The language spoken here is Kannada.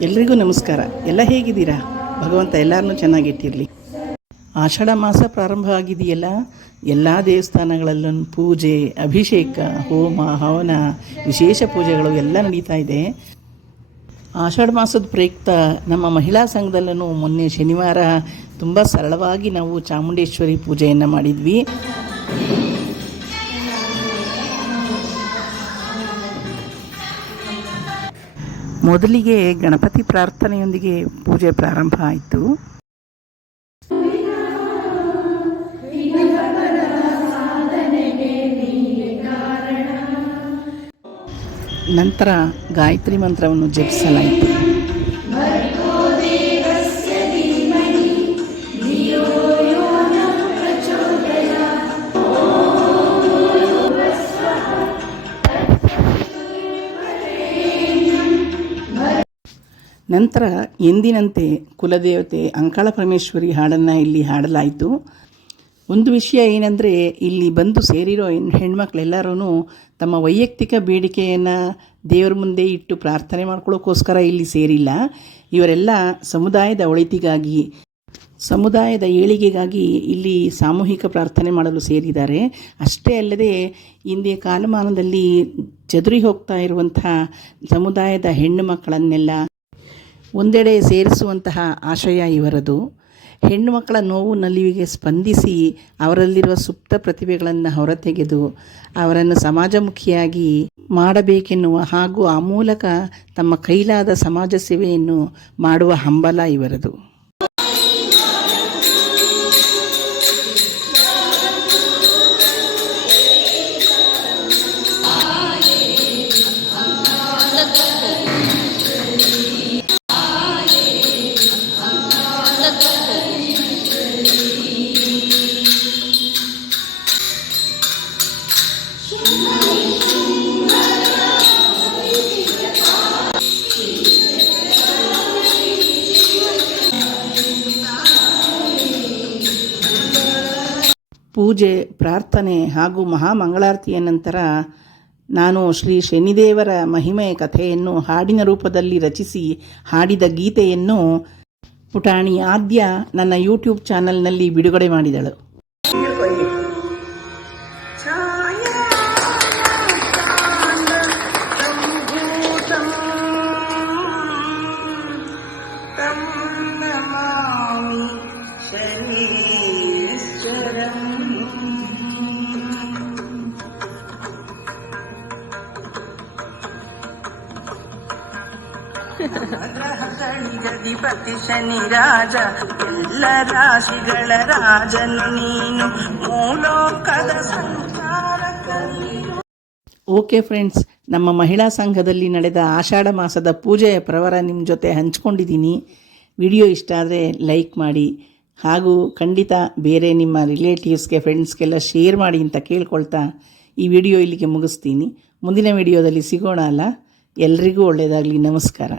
ಎಲ್ರಿಗೂ ನಮಸ್ಕಾರ. ಎಲ್ಲ ಹೇಗಿದ್ದೀರಾ? ಭಗವಂತ ಎಲ್ಲರನ್ನೂ ಚೆನ್ನಾಗಿಟ್ಟಿರಲಿ ಆಷಾಢ ಮಾಸ ಪ್ರಾರಂಭ ಆಗಿದೆಯಲ್ಲ? ಎಲ್ಲ ದೇವಸ್ಥಾನಗಳಲ್ಲೂ ಪೂಜೆ, ಅಭಿಷೇಕ, ಹೋಮ, ಹವನ, ವಿಶೇಷ ಪೂಜೆಗಳು ಎಲ್ಲ ನಡೀತಾ ಇದೆ. ಆಷಾಢ ಮಾಸದ ಪ್ರಯುಕ್ತ ನಮ್ಮ ಮಹಿಳಾ ಸಂಘದಲ್ಲೂ ಮೊನ್ನೆ ಶನಿವಾರ ತುಂಬ ಸರಳವಾಗಿ ನಾವು ಚಾಮುಂಡೇಶ್ವರಿ ಪೂಜೆಯನ್ನು ಮಾಡಿದ್ವಿ. ಮೊದಲಿಗೆ ಗಣಪತಿ ಪ್ರಾರ್ಥನೆಯೊಂದಿಗೆ ಪೂಜೆ ಪ್ರಾರಂಭ ಆಯಿತು. ನಂತರ ಗಾಯತ್ರಿ ಮಂತ್ರವನ್ನು ಜಪಿಸಲಾಯಿತು. ನಂತರ ಎಂದಿನಂತೆ ಕುಲದೇವತೆ ಅಂಕಾಳ ಪರಮೇಶ್ವರಿ ಹಾಡನ್ನು ಇಲ್ಲಿ ಹಾಡಲಾಯಿತು. ಒಂದು ವಿಷಯ ಏನಂದರೆ, ಇಲ್ಲಿ ಬಂದು ಸೇರಿರೋ ಹೆಣ್ ಹೆಣ್ಮಕ್ಳೆಲ್ಲರೂ ತಮ್ಮ ವೈಯಕ್ತಿಕ ಬೇಡಿಕೆಯನ್ನು ದೇವರ ಮುಂದೆ ಇಟ್ಟು ಪ್ರಾರ್ಥನೆ ಮಾಡ್ಕೊಳ್ಳೋಕ್ಕೋಸ್ಕರ ಇಲ್ಲಿ ಸೇರಿಲ್ಲ. ಇವರೆಲ್ಲ ಸಮುದಾಯದ ಒಳಿತಿಗಾಗಿ, ಸಮುದಾಯದ ಏಳಿಗೆಗಾಗಿ ಇಲ್ಲಿ ಸಾಮೂಹಿಕ ಪ್ರಾರ್ಥನೆ ಮಾಡಲು ಸೇರಿದ್ದಾರೆ. ಅಷ್ಟೇ ಅಲ್ಲದೆ, ಹಿಂದೆ ಕಾಲಮಾನದಲ್ಲಿ ಚದುರಿ ಹೋಗ್ತಾ ಇರುವಂತಹ ಸಮುದಾಯದ ಹೆಣ್ಣು ಮಕ್ಕಳನ್ನೆಲ್ಲ ಒಂದೆಡೆ ಸೇರಿಸುವಂತಹ ಆಶಯ ಇವರದು. ಹೆಣ್ಣು ಮಕ್ಕಳ ನೋವು ನಲಿವಿಗೆ ಸ್ಪಂದಿಸಿ ಅವರಲ್ಲಿರುವ ಸುಪ್ತ ಪ್ರತಿಭೆಗಳನ್ನು ಹೊರತೆಗೆದು ಅವರನ್ನು ಸಮಾಜಮುಖಿಯಾಗಿ ಮಾಡಬೇಕೆನ್ನುವ ಹಾಗೂ ಆ ಮೂಲಕ ತಮ್ಮ ಕೈಲಾದ ಸಮಾಜ ಸೇವೆಯನ್ನು ಮಾಡುವ ಹಂಬಲ ಇವರದು. ಪೂಜೆ, ಪ್ರಾರ್ಥನೆ ಹಾಗೂ ಮಹಾಮಂಗಳಾರತಿಯ ನಂತರ ನಾನು ಶ್ರೀ ಶನಿದೇವರ ಮಹಿಮೆ ಕಥೆಯನ್ನು ಹಾಡಿನ ರೂಪದಲ್ಲಿ ರಚಿಸಿ ಹಾಡಿದ ಗೀತೆಯನ್ನು ಪುಟಾಣಿ ಆದ್ಯ ನನ್ನ ಯೂಟ್ಯೂಬ್ ಚಾನಲ್ನಲ್ಲಿ ಬಿಡುಗಡೆ ಮಾಡಿದಳು. ಗದಿಪತಿ ಶನಿ ರಾಜ ಎಲ್ಲ ರಾಶಿಗಳ ರಾಜನು ನೀನು ಮೂಲೋಕದ ಓಕೆ ಫ್ರೆಂಡ್ಸ್ ನಮ್ಮ ಮಹಿಳಾ ಸಂಘದಲ್ಲಿ ನಡೆದ ಆಷಾಢ ಮಾಸದ ಪೂಜೆಯ ಪ್ರವರ ನಿಮ್ಮ ಜೊತೆ ಹಂಚ್ಕೊಂಡಿದ್ದೀನಿ ವಿಡಿಯೋ ಇಷ್ಟ ಆದರೆ ಲೈಕ್ ಮಾಡಿ ಹಾಗೂ ಖಂಡಿತ ಬೇರೆ ನಿಮ್ಮ ರಿಲೇಟಿವ್ಸ್ಗೆ ಫ್ರೆಂಡ್ಸ್ಗೆಲ್ಲ ಶೇರ್ ಮಾಡಿ ಅಂತ ಕೇಳ್ಕೊಳ್ತಾ ಈ ವಿಡಿಯೋ ಇಲ್ಲಿಗೆ ಮುಗಿಸ್ತೀನಿ. ಮುಂದಿನ ವಿಡಿಯೋದಲ್ಲಿ ಸಿಗೋಣ ಅಲ್ಲ? ಎಲ್ರಿಗೂ ಒಳ್ಳೆಯದಾಗಲಿ ನಮಸ್ಕಾರ.